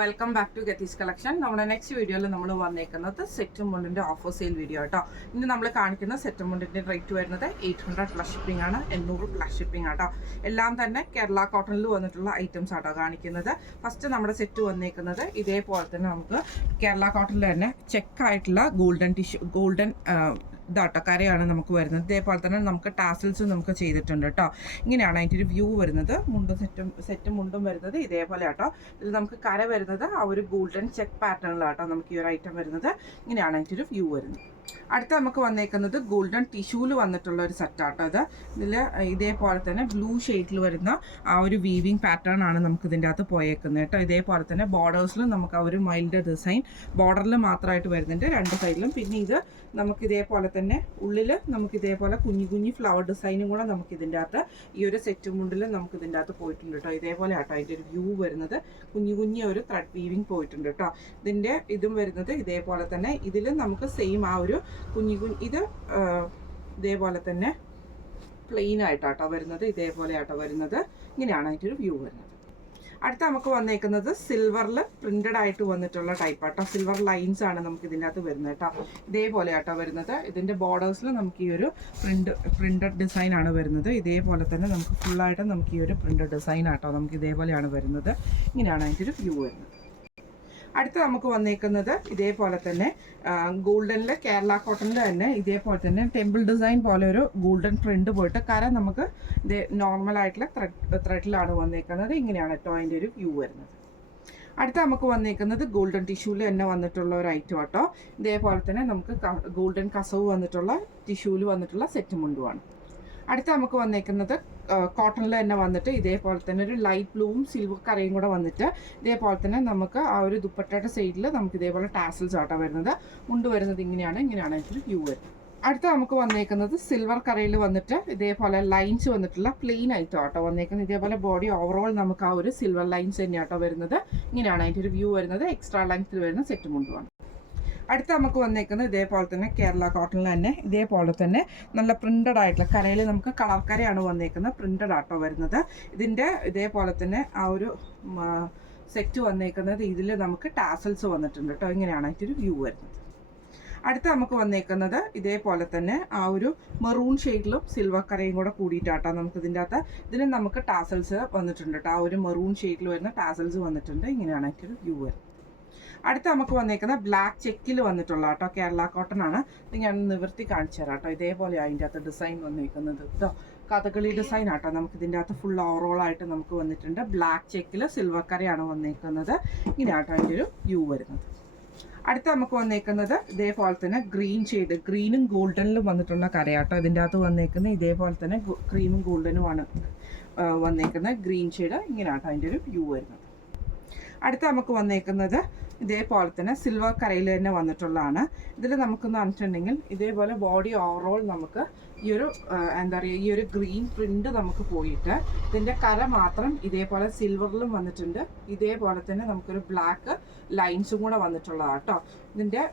Welcome back to Getty's collection. നമ്മുടെ next വീഡിയോയിൽ നമ്മൾ വന്നേക്കുന്നത് സെറ്റ് മുണ്ടിൻ്റെ ഓഫർ സെയിൽ വീഡിയോ കേട്ടോ. ഇന്ന് നമ്മൾ കാണിക്കുന്ന സെറ്റ് മുണ്ടിൻ്റെ റേറ്റ് വരുന്നത് 800 പ്ലസ് ഷിപ്പിംഗ് ആണ്, 800 പ്ലസ് ഷിപ്പിംഗ് ആട്ടോ. എല്ലാം തന്നെ കേരള കോട്ടണിൽ വന്നിട്ടുള്ള ഐറ്റംസ് ആട്ടോ കാണിക്കുന്നത്. ഫസ്റ്റ് നമ്മുടെ സെറ്റ് വന്നേക്കുന്നത് ഇതേപോലെ തന്നെ നമുക്ക് കേരള കോട്ടണിൽ തന്നെ ചെക്കായിട്ടുള്ള ഗോൾഡൻ ഇതാട്ടോ കരയാണ് നമുക്ക് വരുന്നത്. ഇതേപോലെ തന്നെ നമുക്ക് ടാസിൽസ് നമുക്ക് ചെയ്തിട്ടുണ്ട് കേട്ടോ. ഇങ്ങനെയാണ് അതിൻ്റെ ഒരു വ്യൂ വരുന്നത്. സെറ്റും മുണ്ടും വരുന്നത് ഇതേപോലെ ആട്ടോ. ഇതിൽ നമുക്ക് കര വരുന്നത് ആ ഒരു ഗോൾഡൻ ചെക്ക് പാറ്റേണിലാട്ടോ നമുക്ക് ഈ ഒരു ഐറ്റം വരുന്നത്. ഇങ്ങനെയാണ് അതിൻ്റെ ഒരു വ്യൂ വരുന്നത്. അടുത്ത നമുക്ക് വന്നേക്കുന്നത് ഗോൾഡൻ ടിഷ്യൂവിൽ വന്നിട്ടുള്ള ഒരു സെറ്റാട്ടോ. ഇതിൽ ഇതേപോലെ തന്നെ ബ്ലൂ ഷെയ്ഡിൽ വരുന്ന ആ ഒരു വീവിങ് പാറ്റേൺ ആണ് നമുക്ക് ഇതിൻ്റെ അകത്ത് പോയേക്കുന്നത് കേട്ടോ. ഇതേപോലെ തന്നെ ബോർഡേഴ്സിലും നമുക്ക് ആ ഒരു മൈൽഡ് ഡിസൈൻ ബോർഡറിൽ മാത്രമായിട്ട് വരുന്നുണ്ട് രണ്ട് സൈഡിലും. പിന്നെ ഇത് നമുക്ക് ഇതേപോലെ തന്നെ ഉള്ളിൽ നമുക്ക് ഇതേപോലെ കുഞ്ഞു ഫ്ലവർ ഡിസൈനും കൂടെ നമുക്ക് ഇതിൻ്റെ അകത്ത് ഈ ഒരു സെറ്റ് മുണ്ടിൽ നമുക്ക് ഇതിൻ്റെ അകത്ത് പോയിട്ടുണ്ട് കേട്ടോ. ഇതേപോലെ ആട്ടോ അതിൻ്റെ ഒരു വ്യൂ വരുന്നത്. കുഞ്ഞു ഒരു ത്രെഡ് വീവിങ് പോയിട്ടുണ്ട് കേട്ടോ. ഇതിൻ്റെ ഇതും വരുന്നത് ഇതേപോലെ തന്നെ. ഇതിൽ നമുക്ക് സെയിം ആ ഒരു ഇത് ഇതേപോലെ തന്നെ പ്ലെയിൻ ആയിട്ടാട്ടോ വരുന്നത്. ഇതേപോലെ ആട്ടോ വരുന്നത്. ഇങ്ങനെയാണ് അതിൻ്റെ ഒരു വ്യൂ വരുന്നത്. അടുത്ത നമുക്ക് വന്നേക്കുന്നത് സിൽവറിൽ പ്രിന്റഡ് ആയിട്ട് വന്നിട്ടുള്ള ടൈപ്പ് ആട്ടോ. സിൽവർ ലൈൻസ് ആണ് നമുക്ക് ഇതിൻ്റെ അകത്ത് വരുന്നത് കേട്ടോ. ഇതേപോലെ ആട്ടോ വരുന്നത്. ഇതിൻ്റെ ബോർഡേഴ്സിൽ നമുക്ക് ഈ ഒരു പ്രിന്റഡ് ഡിസൈൻ ആണ് വരുന്നത്. ഇതേപോലെ തന്നെ നമുക്ക് ഫുള്ളായിട്ട് നമുക്ക് ഈ ഒരു പ്രിന്റഡ് ഡിസൈൻ ആട്ടോ നമുക്ക് ഇതേപോലെയാണ് വരുന്നത്. ഇങ്ങനെയാണ് അതിൻ്റെ ഒരു വ്യൂ വരുന്നത്. അടുത്ത നമുക്ക് വന്നേക്കുന്നത് ഇതേപോലെ തന്നെ ഗോൾഡനിൽ കേരള കോട്ടണിൽ തന്നെ ഇതേപോലെ തന്നെ ടെമ്പിൾ ഡിസൈൻ പോലെ ഒരു ഗോൾഡൻ പ്രിന്റ് പോയിട്ട് കര നമുക്ക് ഇത് നോർമലായിട്ടുള്ള ത്രെഡിലാണ് വന്നേക്കുന്നത്. ഇങ്ങനെയാണ് കേട്ടോ അതിൻ്റെ ഒരു വ്യൂ വരുന്നത്. അടുത്ത നമുക്ക് വന്നേക്കുന്നത് ഗോൾഡൻ ടിഷ്യൂവിൽ തന്നെ വന്നിട്ടുള്ള ഒരു ഐറ്റം കേട്ടോ. ഇതേപോലെ തന്നെ നമുക്ക് ഗോൾഡൻ കസവ് വന്നിട്ടുള്ള ടിഷ്യൂവിൽ വന്നിട്ടുള്ള സെറ്റ് മുണ്ടുമാണ്. അടുത്ത നമുക്ക് വന്നേക്കുന്നത് കോട്ടണിൽ തന്നെ വന്നിട്ട് ഇതേപോലെ തന്നെ ഒരു ലൈറ്റ് ബ്ലൂവും സിൽവർ കറയും കൂടെ വന്നിട്ട് ഇതേപോലെ തന്നെ നമുക്ക് ആ ഒരു ദുപ്പട്ടയുടെ സൈഡിൽ നമുക്ക് ഇതേപോലെ ടാസിൽസ് ആട്ടോ വരുന്നത്. മുണ്ട് വരുന്നത് ഇങ്ങനെയാണ് അതിൻ്റെ വ്യൂ വരുന്നത്. അടുത്ത നമുക്ക് വന്നേക്കുന്നത് സിൽവർ കറയിൽ വന്നിട്ട് ഇതേപോലെ ലൈൻസ് വന്നിട്ടുള്ള പ്ലെയിൻ ഐറ്റം ആട്ടോ വന്നേക്കുന്നത്. ഇതേപോലെ ബോഡി ഓവറോൾ നമുക്ക് ആ ഒരു സിൽവർ ലൈൻസ് തന്നെയാട്ടോ വരുന്നത്. ഇങ്ങനെയാണ് അതിൻ്റെ ഒരു വ്യൂ വരുന്നത്. എക്സ്ട്രാ ലെങ്ത്തിൽ വരുന്ന സെറ്റ് മുണ്ടുമാണ്. അടുത്ത നമുക്ക് വന്നേക്കുന്നത് ഇതേപോലെ തന്നെ കേരള കോട്ടണിൽ തന്നെ ഇതേപോലെ തന്നെ നല്ല പ്രിന്റഡ് ആയിട്ടുള്ള കരയിൽ നമുക്ക് കളർ കരയാണ് വന്നേക്കുന്നത്. പ്രിന്റഡ് ആട്ടോ വരുന്നത്. ഇതിൻ്റെ ഇതേപോലെ തന്നെ ആ ഒരു സെറ്റ് വന്നേക്കുന്നത് ഇതിൽ നമുക്ക് ടാസൽസ് വന്നിട്ടുണ്ട് കേട്ടോ. ഇങ്ങനെയാണ് അതിൻ്റെ വ്യൂ വരുന്നത്. അടുത്ത നമുക്ക് വന്നേക്കുന്നത് ഇതേപോലെ തന്നെ ആ ഒരു മെറൂൺ ഷെയ്ഡിലും സിൽവർ കരയും കൂടെ കൂടിയിട്ടാട്ടോ നമുക്ക് ഇതിൻ്റെ അകത്ത്. ഇതിന് നമുക്ക് ടാസൽസ് വന്നിട്ടുണ്ട് കേട്ടോ. ആ ഒരു മെറൂൺ ഷെയ്ഡിൽ വരുന്ന ടാസൽസ് വന്നിട്ടുണ്ട്. ഇങ്ങനെയാണ് അതിൻ്റെ വ്യൂ വരുന്നത്. അടുത്ത നമുക്ക് വന്നേക്കുന്നത് ബ്ലാക്ക് ചെക്കിൽ വന്നിട്ടുള്ള കേട്ടോ കേരള കോട്ടൺ ആണ്. ഇത് ഞാൻ നിവർത്തി കാണിച്ചു തരാം കേട്ടോ. ഇതേപോലെ അതിൻ്റെ അകത്ത് ഡിസൈൻ വന്നേക്കുന്നത് കേട്ടോ. കഥകളി ഡിസൈൻ ആട്ടോ നമുക്ക് ഇതിൻ്റെ അകത്ത് ഫുൾ ഓവറോൾ ആയിട്ട് നമുക്ക് വന്നിട്ടുണ്ട്. ബ്ലാക്ക് ചെക്കിൽ സിൽവർ കരയാണ് വന്നേക്കുന്നത്. ഇങ്ങനെയാട്ടോ അതിൻ്റെ ഒരു വ്യൂ വരുന്നത്. അടുത്ത നമുക്ക് വന്നേക്കുന്നത് ഇതേപോലെ തന്നെ ഗ്രീൻ ഷെയ്ഡ്, ഗ്രീനും ഗോൾഡനിലും വന്നിട്ടുള്ള കരയാട്ടോ ഇതിൻ്റെ അകത്ത് വന്നേക്കുന്നത്. ഇതേപോലെ തന്നെ ക്രീമും ഗോൾഡനുമാണ് വന്നേക്കുന്നത്. ഗ്രീൻ ഷെയ്ഡ് ഇങ്ങനെയാട്ടോ അതിൻ്റെ ഒരു വ്യൂ വരുന്നത്. അടുത്ത നമുക്ക് വന്നേക്കുന്നത് ഇതേപോലെ തന്നെ സിൽവർ കരയിൽ തന്നെ വന്നിട്ടുള്ളതാണ്. ഇതിൽ നമുക്കെന്ന് പറഞ്ഞിട്ടുണ്ടെങ്കിൽ ഇതേപോലെ ബോഡി ഓവറോൾ നമുക്ക് ഈ ഒരു എന്താ പറയുക ഈ ഒരു ഗ്രീൻ പ്രിന്റ് നമുക്ക് പോയിട്ട് ഇതിൻ്റെ കര മാത്രം ഇതേപോലെ സിൽവറിലും വന്നിട്ടുണ്ട്. ഇതേപോലെ തന്നെ നമുക്കൊരു ബ്ലാക്ക് ലൈൻസും കൂടെ വന്നിട്ടുള്ളതാണ് കേട്ടോ. ഇതിൻ്റെ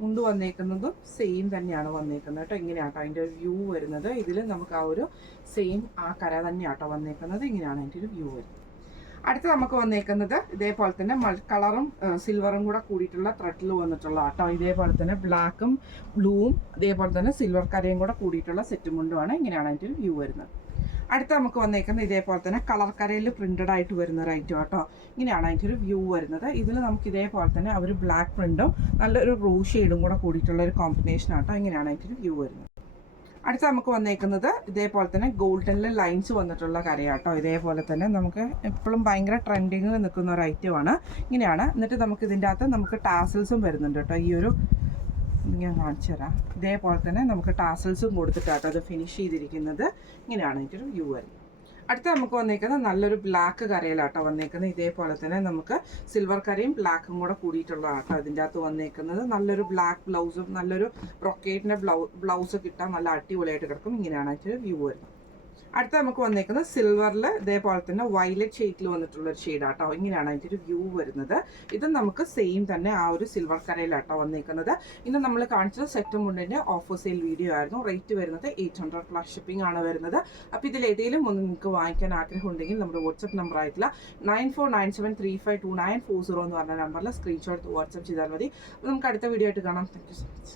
മുണ്ട് വന്നേക്കുന്നതും സെയിം തന്നെയാണ് വന്നേക്കുന്നത് കേട്ടോ. ഇങ്ങനെയാട്ടോ അതിൻ്റെ ഒരു വ്യൂ വരുന്നത്. ഇതിൽ നമുക്ക് ആ ഒരു സെയിം ആ കര തന്നെയാട്ടോ വന്നേക്കുന്നത്. ഇങ്ങനെയാണ് അതിൻ്റെ ഒരു വ്യൂ വരുന്നത്. അടുത്ത് നമുക്ക് വന്നേക്കുന്നത് ഇതേപോലെ തന്നെ കളറും സിൽവറും കൂടെ കൂടിയിട്ടുള്ള ത്രെഡിൽ വന്നിട്ടുള്ള കേട്ടോ. ഇതേപോലെ തന്നെ ബ്ലാക്കും ബ്ലൂവും ഇതേപോലെ തന്നെ സിൽവർ കരയും കൂടെ കൂടിയിട്ടുള്ള സെറ്റ് മുണ്ടുമാണ്. ഇങ്ങനെയാണ് അതിൻ്റെ ഒരു വ്യൂ വരുന്നത്. അടുത്ത നമുക്ക് വന്നേക്കുന്നത് ഇതേപോലെ തന്നെ കളർ കരയിൽ പ്രിന്റഡ് ആയിട്ട് വരുന്ന ഒരു ഐറ്റം കേട്ടോ. ഇങ്ങനെയാണ് അതിൻ്റെ ഒരു വ്യൂ വരുന്നത്. ഇതിൽ നമുക്ക് ഇതേപോലെ തന്നെ ആ ഒരു ബ്ലാക്ക് പ്രിന്റും നല്ലൊരു റോ ഷെയ്ഡും കൂടെ കൂടിയിട്ടുള്ള ഒരു കോമ്പിനേഷൻ ആട്ടോ. ഇങ്ങനെയാണ് അതിൻ്റെ ഒരു വ്യൂ വരുന്നത്. അടുത്ത നമുക്ക് വന്നേക്കുന്നത് ഇതേപോലെ തന്നെ ഗോൾഡനിൽ ലൈൻസ് വന്നിട്ടുള്ള കരയാട്ടോ. ഇതേപോലെ തന്നെ നമുക്ക് എപ്പോഴും ഭയങ്കര ട്രെൻഡിങ്ങിൽ നിൽക്കുന്ന ഒരു ഐറ്റമാണ്. ഇങ്ങനെയാണ്. എന്നിട്ട് നമുക്ക് ഇതിൻ്റെ അകത്ത് നമുക്ക് ടാസൽസും വരുന്നുണ്ട് കേട്ടോ. ഈ ഒരു ഞാൻ കാണിച്ചു തരാം. ഇതേപോലെ തന്നെ നമുക്ക് ടാസൽസും കൊടുത്തിട്ടാട്ടോ അത് ഫിനിഷ് ചെയ്തിരിക്കുന്നത്. ഇങ്ങനെയാണ് ഇതിൻ്റെ ഒരു വ്യൂ വരുന്നത്. അടുത്ത നമുക്ക് വന്നേക്കുന്നത് നല്ലൊരു ബ്ലാക്ക് കരയിലാട്ടോ വന്നേക്കുന്നത്. ഇതേപോലെ തന്നെ നമുക്ക് സിൽവർ കരയും ബ്ലാക്കും കൂടെ കൂടിയിട്ടുള്ള ആട്ടോ ഇതിൻ്റെ അകത്ത് വന്നേക്കുന്നത്. നല്ലൊരു ബ്ലാക്ക് ബ്ലൗസും നല്ലൊരു ബ്രൊക്കേറ്റിൻ്റെ ബ്ലൗസ് കിട്ടാൻ നല്ല അടിപൊളിയായിട്ട് കിടക്കും. ഇങ്ങനെയാണ് അതിൻ്റെ വ്യൂ വരുന്നത്. അടുത്ത നമുക്ക് വന്നേക്കുന്നത് സിൽവറിൽ ഇതേപോലെ തന്നെ വയലറ്റ് ഷെയ്ഡിൽ വന്നിട്ടുള്ളൊരു ഷെയ്ഡാട്ടോ. ഇങ്ങനെയാണ് അതിൻ്റെ ഒരു വ്യൂ വരുന്നത്. ഇത് നമുക്ക് സെയിം തന്നെ ആ ഒരു സിൽവർ കരയിലാട്ടോ വന്നേക്കുന്നത്. ഇന്ന് നമ്മൾ കാണിച്ചത് സെറ്റ് മുണ്ടിൻ്റെ ഓഫർ സെയിൽ വീഡിയോ ആയിരുന്നു. റേറ്റ് വരുന്നത് 800+ ഷിപ്പിംഗ് ആണ് വരുന്നത്. അപ്പോൾ ഇതിൽ ഏതെങ്കിലും ഒന്ന് നിങ്ങൾക്ക് വാങ്ങിക്കാൻ ആഗ്രഹം ഉണ്ടെങ്കിൽ നമ്മുടെ വാട്സപ്പ് നമ്പർ ആയിട്ടുള്ള 9497352940 എന്ന് പറഞ്ഞ നമ്പറിൽ സ്ക്രീൻഷോട്ട് വാട്സപ്പ് ചെയ്താൽ മതി. അപ്പോൾ നമുക്ക് അടുത്ത വീഡിയോ ആയിട്ട് കാണാം. Thank you so much.